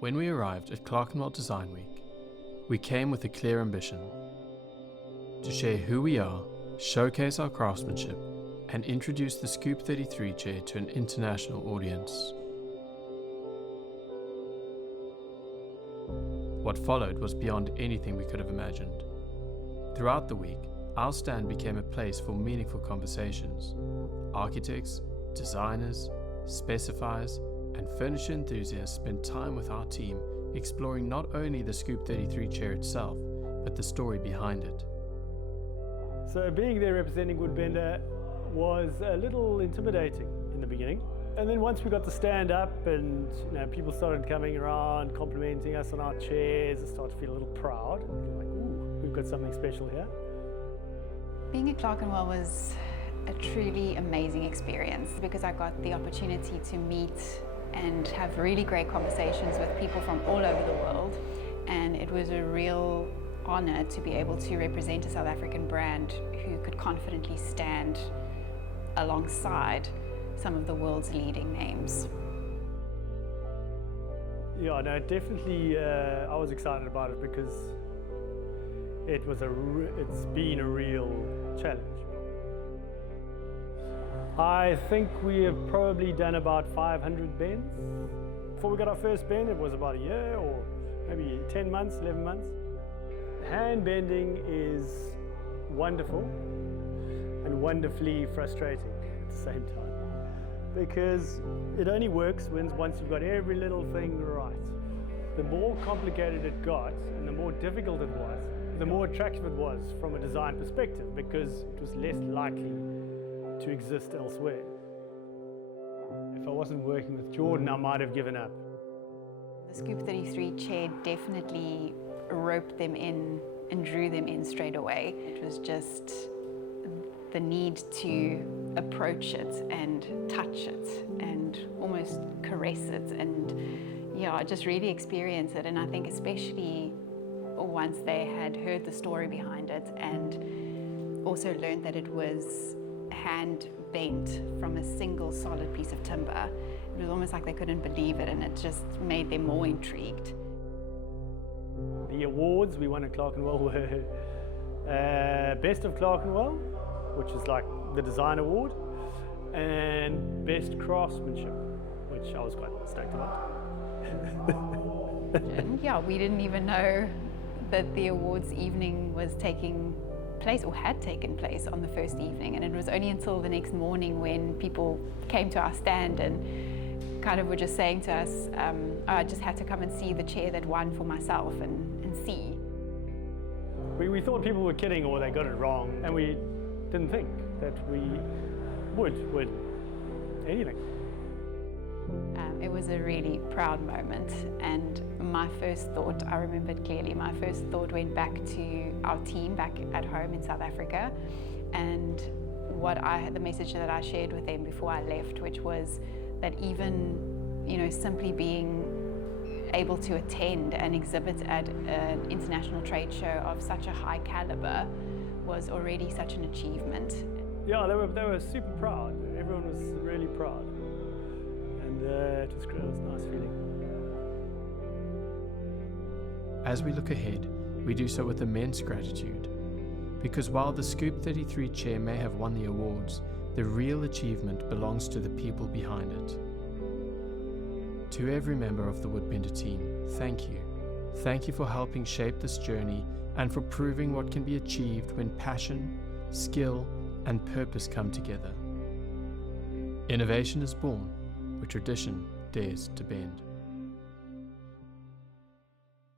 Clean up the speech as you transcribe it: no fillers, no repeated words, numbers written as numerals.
When we arrived at Clerkenwell Design Week, we came with a clear ambition: to share who we are, showcase our craftsmanship, and introduce the Scoop 33 chair to an international audience. What followed was beyond anything we could have imagined. Throughout the week, our stand became a place for meaningful conversations. Architects, designers, specifiers, and furniture enthusiasts spent time with our team exploring not only the Scoop 33 chair itself, but the story behind it. So being there representing Woodbender was a little intimidating in the beginning. And then once we got the stand up and people started coming around, complimenting us on our chairs, I started to feel a little proud. Like, ooh, we've got something special here. Being at Clerkenwell was a truly amazing experience because I got the opportunity to meet and have really great conversations with people from all over the world, and it was a real honor to be able to represent a South African brand who could confidently stand alongside some of the world's leading names. Yeah, no, definitely I was excited about it because it's been a real challenge. I think we have probably done about 500 bends. Before we got our first bend, it was about a year or maybe 10 months, 11 months. Hand bending is wonderful and wonderfully frustrating at the same time, because it only works once you've got every little thing right. The more complicated it got and the more difficult it was, the more attractive it was from a design perspective, because it was less likely to exist elsewhere. If I wasn't working with Jordan, I might have given up. The Scoop 33 chair definitely roped them in and drew them in straight away. It was just the need to approach it and touch it and almost caress it and just really experience it. And I think especially once they had heard the story behind it and also learned that it was hand bent from a single solid piece of timber, it was almost like they couldn't believe it, and it just made them more intrigued. The awards we won at Clerkenwell were Best of Clerkenwell, which is like the design award, and Best Craftsmanship, which I was quite stoked about. Yeah, we didn't even know that the awards evening was taking place or had taken place on the first evening, and it was only until the next morning when people came to our stand and kind of were just saying to us, I just had to come and see the chair that won for myself and see. We thought people were kidding or they got it wrong, and we didn't think that we would win anything. It was a really proud moment, and my first thought, I remembered clearly, my first thought went back to our team back at home in South Africa, and the message that I shared with them before I left, which was that even simply being able to attend and exhibit at an international trade show of such a high caliber was already such an achievement. Yeah, they were super proud. Everyone was really proud. And it was great. It was a nice feeling. As we look ahead, we do so with immense gratitude, because while the Scoop 33 chair may have won the awards, the real achievement belongs to the people behind it. To every member of the Woodbender team, thank you. Thank you for helping shape this journey and for proving what can be achieved when passion, skill, and purpose come together. Innovation is born where tradition dares to bend.